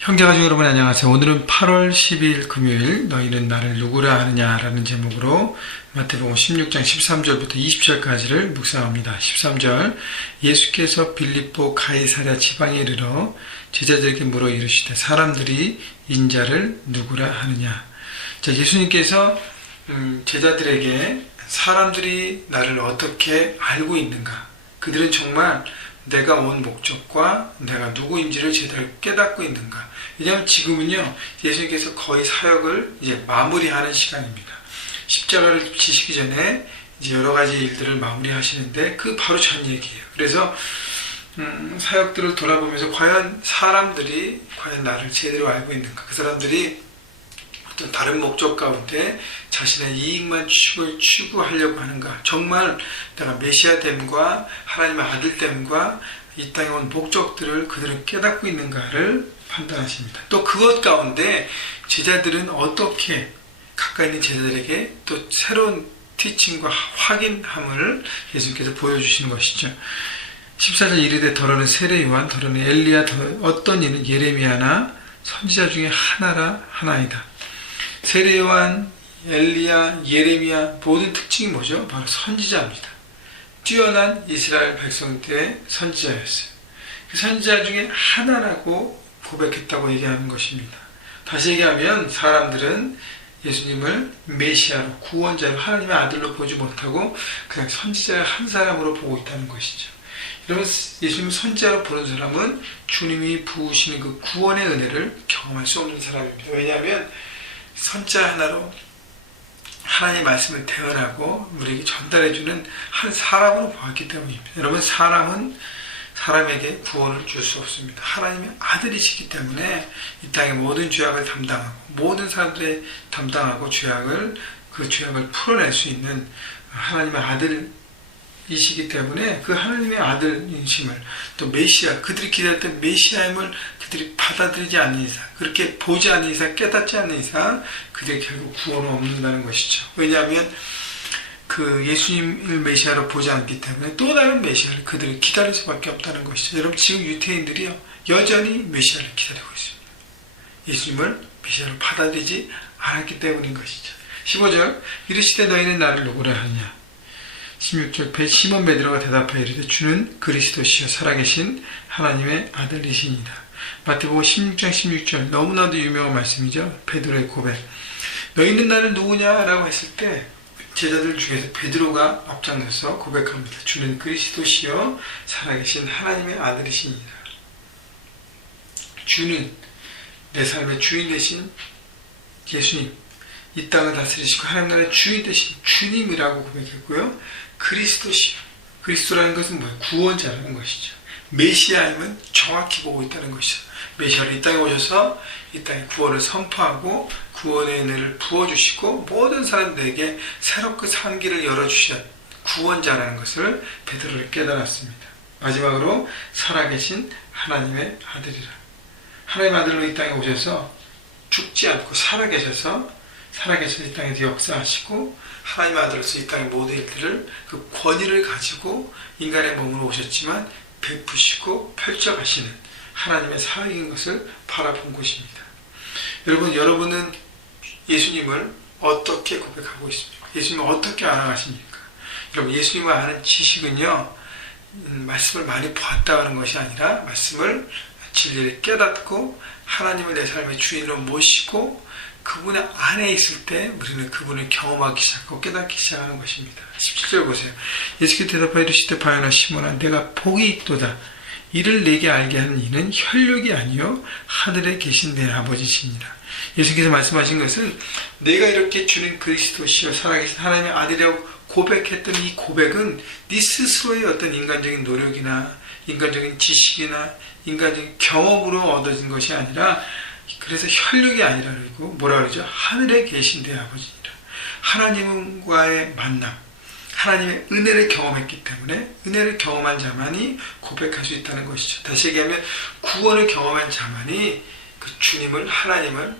형제가족 여러분 안녕하세요. 오늘은 8월 12일 금요일 너희는 나를 누구라 하느냐 라는 제목으로 마태복음 16장 13절부터 20절까지를 묵상합니다. 13절 예수께서 빌립보 가이사랴 지방에 이르러 제자들에게 물어 이르시되 사람들이 인자를 누구라 하느냐. 자, 예수님께서 제자들에게 사람들이 나를 어떻게 알고 있는가, 그들은 정말 내가 온 목적과 내가 누구인지를 제대로 깨닫고 있는가. 왜냐하면 지금은요, 예수님께서 거의 사역을 이제 마무리하는 시간입니다. 십자가를 지시기 전에 이제 여러 가지 일들을 마무리하시는데 그 바로 전 얘기예요. 그래서 사역들을 돌아보면서 과연 사람들이 과연 나를 제대로 알고 있는가, 그 사람들이 어떤 다른 목적 가운데 자신의 이익만 추구하려고 하는가, 정말 내가 메시아됨과 하나님의 아들됨과 이 땅에 온 목적들을 그들은 깨닫고 있는가를 판단하십니다. 또 그것 가운데 제자들은 어떻게 가까이 있는 제자들에게 또 새로운 티칭과 확인함을 예수님께서 보여주시는 것이죠. 14절 이르되 더러는 세례 요한, 더러는 엘리야, 어떤 이는 예레미야나 선지자 중에 하나이다. 세례 요한, 엘리야, 예레미야 모든 특징이 뭐죠? 바로 선지자입니다. 뛰어난 이스라엘 백성들의 선지자였어요. 그 선지자 중에 하나라고 고백했다고 얘기하는 것입니다. 다시 얘기하면 사람들은 예수님을 메시아로, 구원자로, 하나님의 아들로 보지 못하고 그냥 선지자의 한 사람으로 보고 있다는 것이죠. 여러분, 예수님을 선지자로 보는 사람은 주님이 부으시는 그 구원의 은혜를 경험할 수 없는 사람입니다. 왜냐하면 선지자 하나로 하나님의 말씀을 대언하고 우리에게 전달해주는 한 사람으로 보았기 때문입니다. 여러분, 사람은 사람에게 구원을 줄 수 없습니다. 하나님의 아들이시기 때문에 이 땅의 모든 죄악을 담당하고 모든 사람들의 담당하고 그 죄악을 풀어낼 수 있는 하나님의 아들이시기 때문에 그 하나님의 아들이심을, 또 메시아, 그들이 기다렸던 메시아임을 그들이 받아들이지 않는 이상, 그렇게 보지 않는 이상, 깨닫지 않는 이상 그들이 결국 구원을 얻는다는 것이죠. 왜냐하면 그 예수님을 메시아로 보지 않기 때문에 또 다른 메시아를 그들이 기다릴 수밖에 없다는 것이죠. 여러분, 지금 유태인들이요, 여전히 메시아를 기다리고 있습니다. 예수님을 메시아로 받아들이지 않았기 때문인 것이죠. 15절 이르시되 너희는 나를 누구라 하느냐. 16절 시몬 베드로가 대답하여 이르되 주는 그리스도시요 살아계신 하나님의 아들이시니라. 마태복음 16장 16절 너무나도 유명한 말씀이죠. 베드로의 고백. 너희는 나를 누구냐라고 했을 때 제자들 중에서 베드로가 앞장서서 고백합니다. 주는 그리스도시요 살아계신 하나님의 아들이시니라. 주는 내 삶의 주인 되신 예수님, 이 땅을 다스리시고 하나님 나라의 주인 되신 주님이라고 고백했고요. 그리스도시요, 그리스도라는 것은 뭐예요? 구원자라는 것이죠. 메시아임은 정확히 보고 있다는 것이죠. 메시아로 이 땅에 오셔서 이 땅에 구원을 선포하고 구원의 은혜를 부어주시고 모든 사람들에게 새롭게 산 길을 열어주신 구원자라는 것을 베드로를 깨달았습니다. 마지막으로 살아계신 하나님의 아들이라. 하나님의 아들로 이 땅에 오셔서 죽지 않고 살아계셔서 이 땅에서 역사하시고 하나님의 아들로서 이 땅의 모든 일들을 그 권위를 가지고 인간의 몸으로 오셨지만 베푸시고 펼쳐가시는 하나님의 사역인 것을 바라본 것입니다. 여러분은 예수님을 어떻게 고백하고 있습니까? 예수님을 어떻게 알아가십니까? 여러분, 예수님을 아는 지식은요, 말씀을 많이 보았다 하는 것이 아니라 말씀을 진리를 깨닫고 하나님을 내 삶의 주인으로 모시고 그분의 안에 있을 때 우리는 그분을 경험하기 시작하고 깨닫기 시작하는 것입니다. 17절 보세요. 예수께서 대답하여 이르시되 바요나 시몬아 내가 복이 있도다. 이를 내게 알게 하는 이는 혈육이 아니요 하늘에 계신 내 아버지시니라. 예수께서 말씀하신 것은 내가 이렇게 주는 그리스도시요 살아계신 하나님의 아들이라고 고백했던 이 고백은 네 스스로의 어떤 인간적인 노력이나 인간적인 지식이나 인간적인 경험으로 얻어진 것이 아니라, 그래서 혈육이 아니라 그리고 뭐라 그러죠? 하늘에 계신 내 아버지니라. 하나님과의 만남, 하나님의 은혜를 경험했기 때문에 은혜를 경험한 자만이 고백할 수 있다는 것이죠. 다시 얘기하면 구원을 경험한 자만이 그 주님을, 하나님을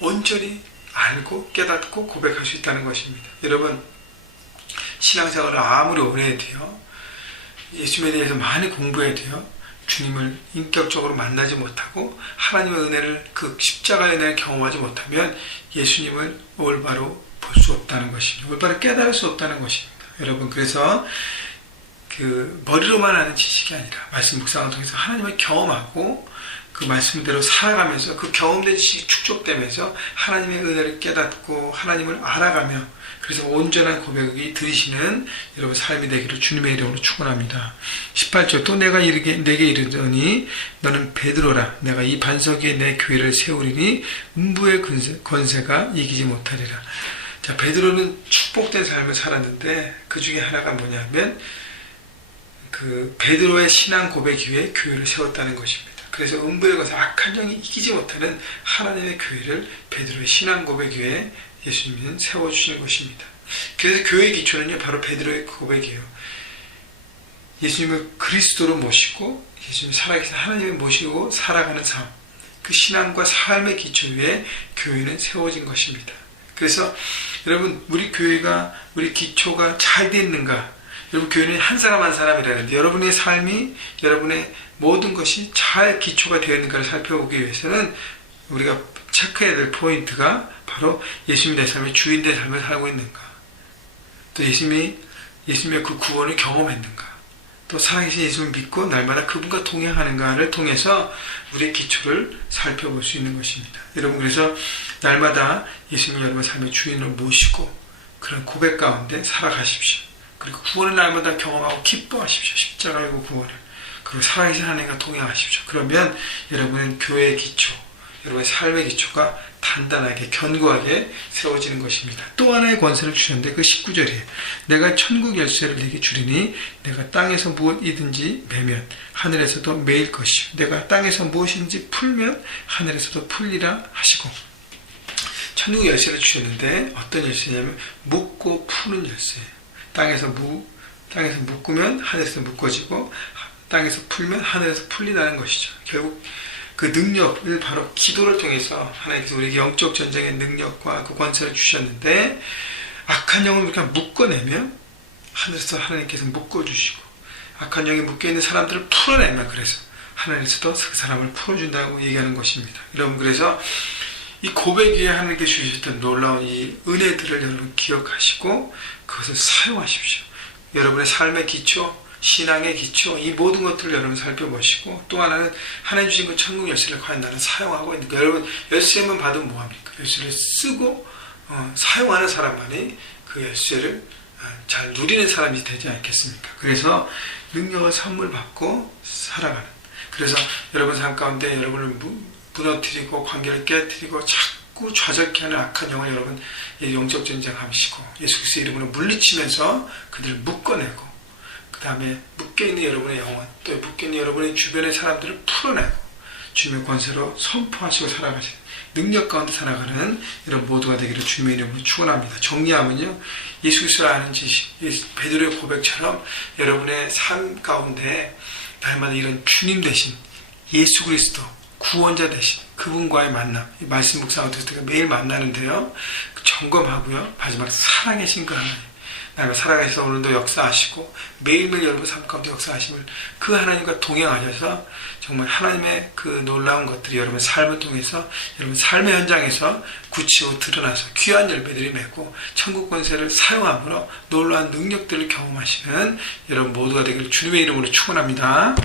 온전히 알고 깨닫고 고백할 수 있다는 것입니다. 여러분, 신앙생활을 아무리 오래 해도요, 예수님에 대해서 많이 공부해도요, 주님을 인격적으로 만나지 못하고 하나님의 은혜를, 그 십자가의 은혜를 경험하지 못하면 예수님을 올바로 볼 수 없다는 것입니다. 올바로 깨달을 수 없다는 것입니다. 여러분, 그래서 그 머리로만 하는 지식이 아니라 말씀 묵상을 통해서 하나님을 경험하고 그 말씀대로 살아가면서 그 경험된 지식이 축적되면서 하나님의 은혜를 깨닫고 하나님을 알아가며, 그래서 온전한 고백이 들으시는 여러분 삶이 되기를 주님의 이름으로 축원합니다. 18절, 또 내가 내게 이르더니 너는 베드로라. 내가 이 반석 위에 내 교회를 세우리니 음부의 권세가 이기지 못하리라. 자, 베드로는 축복된 삶을 살았는데 그 중에 하나가 뭐냐면 그 베드로의 신앙 고백 위에 교회를 세웠다는 것입니다. 그래서 음부의 권세, 악한 영이 이기지 못하는 하나님의 교회를 베드로의 신앙 고백 위에 예수님은 세워주시는 것입니다. 그래서 교회의 기초는요, 바로 베드로의 고백이에요. 예수님을 그리스도로 모시고 예수님 살아계신 하나님을 모시고 살아가는 삶, 그 신앙과 삶의 기초 위에 교회는 세워진 것입니다. 그래서 여러분, 우리 교회가, 우리 기초가 잘 되어 있는가? 여러분, 교회는 한 사람 한 사람이라는데 여러분의 삶이, 여러분의 모든 것이 잘 기초가 되어 있는가를 살펴보기 위해서는 우리가 체크해야 될 포인트가 바로 예수님이 내 삶의 주인된 삶을 살고 있는가, 또 예수님의 그 구원을 경험했는가, 또 살아계신 예수님을 믿고 날마다 그분과 동행하는가를 통해서 우리의 기초를 살펴볼 수 있는 것입니다. 여러분, 그래서 날마다 예수님을 여러분의 삶의 주인으로 모시고 그런 고백 가운데 살아가십시오. 그리고 구원을 날마다 경험하고 기뻐하십시오. 십자가의 구원을. 그리고 살아계신 하나님과 동행하십시오. 그러면 여러분은 교회의 기초, 여러분의 삶의 기초가 단단하게 견고하게 세워지는 것입니다. 또 하나의 권세를 주셨는데 그 19절이에요. 내가 천국 열쇠를 네게 주리니 내가 땅에서 무엇이든지 매면 하늘에서도 매일 것이요 내가 땅에서 무엇인지 풀면 하늘에서도 풀리라 하시고. 천국 열쇠를 주셨는데 어떤 열쇠냐면 묶고 푸는 열쇠예요. 땅에서 묶으면 하늘에서 묶어지고 땅에서 풀면 하늘에서 풀리다는 것이죠. 결국 그 능력을 바로 기도를 통해서 하나님께서 우리에게 영적 전쟁의 능력과 그 권세를 주셨는데, 악한 영을 우리가 묶어내면 하늘에서 하나님께서 묶어주시고, 악한 영이 묶여있는 사람들을 풀어내면 그래서 하나님께서도 그 사람을 풀어준다고 얘기하는 것입니다. 여러분, 그래서 이 고백 위에 하나님께 주셨던 놀라운 이 은혜들을 여러분 기억하시고 그것을 사용하십시오. 여러분의 삶의 기초, 신앙의 기초, 이 모든 것들을 여러분 살펴보시고, 또 하나는 하나님 주신 그 천국 열쇠를 과연 나는 사용하고 있는가. 여러분, 열쇠만 받으면 뭐합니까? 열쇠를 쓰고 사용하는 사람만이 그 열쇠를 잘 누리는 사람이 되지 않겠습니까? 그래서 능력을 선물 받고 살아가는, 그래서 여러분 삶 가운데 여러분을 무너뜨리고 관계를 깨뜨리고 자꾸 좌절케 하는 악한 영을 여러분 영적 전쟁하시고 예수 그리스도의 이름으로 물리치면서 그들을 묶어내고, 그 다음에 묶여있는 여러분의 영혼, 또 묶여있는 여러분의 주변의 사람들을 풀어내고 주님의 권세로 선포하시고 살아가시는 능력 가운데 살아가는 여러분 모두가 되기를 주님의 이름으로 축원합니다. 정리하면요, 예수 그리스도를 아는 지식, 베드로의 고백처럼 여러분의 삶 가운데 날마다 이런 주님 대신 예수 그리스도 구원자 대신 그분과의 만남, 이 말씀 묵상을 통해서 매일 만나는데요, 점검하고요, 마지막 살아계신 그 하나님, 날마다 살아가셔서 오늘도 역사하시고 매일매일 여러분 삶 가운데 역사하심을, 그 하나님과 동행하셔서 정말 하나님의 그 놀라운 것들이 여러분 삶을 통해서 여러분 삶의 현장에서 굳히고 드러나서 귀한 열매들이 맺고 천국 권세를 사용함으로 놀라운 능력들을 경험하시는 여러분 모두가 되기를 주님의 이름으로 축원합니다.